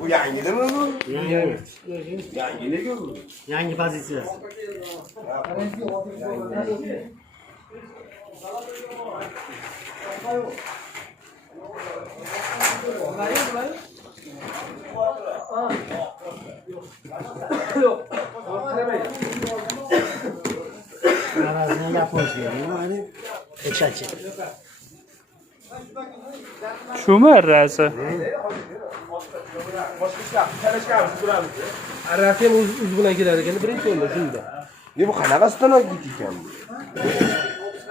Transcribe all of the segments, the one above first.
Bu yangili mi bu? Yangi. Yangili bu. Yangi pozitsiyasi. Tarazini yapmoqchi kerak. Ekshachchi. Shumi arrasi? Boshqa arrasi ham o'z bilan kelar ekan birinchi o'rinda shunda Ne bu qanaqa stanok ekan?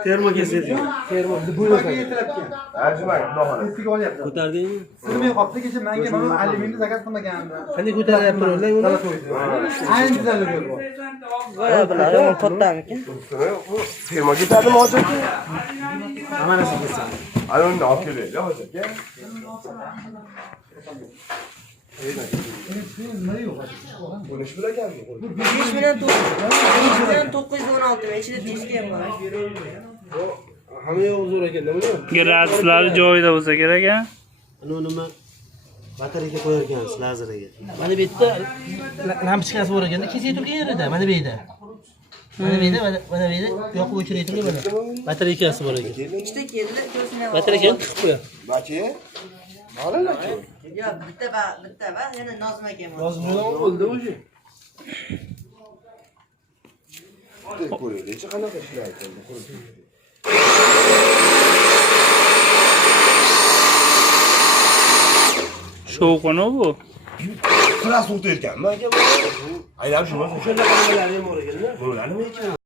Termokeslet. termo. Ko'tardingmi? Sig'may qolibdi kecha menga mana alyuminiyni zakaz qilmagandim. qanday ko'taryapti ular uni Ayni tuzalib. Bu firma ketadimi hozir aka? Hamma narsa ketsin. Ana uni olib kelaylik hozir aka. Buni ish bilan ekanmi? besh million to'qqiz besh million to'qqiz yuz o'n olti ichida diski ham bor hamma yoq zo'r ekan nima Gradslari joyida bo'lsa kerak a. Uni nima batareyka qo'yar ekansiz lazeriga. mana bu yerda lampochkasi bor ekanda kesak turgan yerida mana bu yerda mana bu yerda mana- bu yerda bu yoqqa o'chirib turgan mana batareykasi bor ekan ikkita keldi batareykani tiqib qo'yadi Malin aka. yo'q bitta va bitta va yana nozim akam bor hozir nima bo'ldi o'zi Bitta ko'raylik, qanaqa ishlaydi endi. Shovqini bu. Klass o'qitayotganmi aka bu? Aylab shuni. o'shanaqa nimalar ham bor ekanda Bular nima ekan?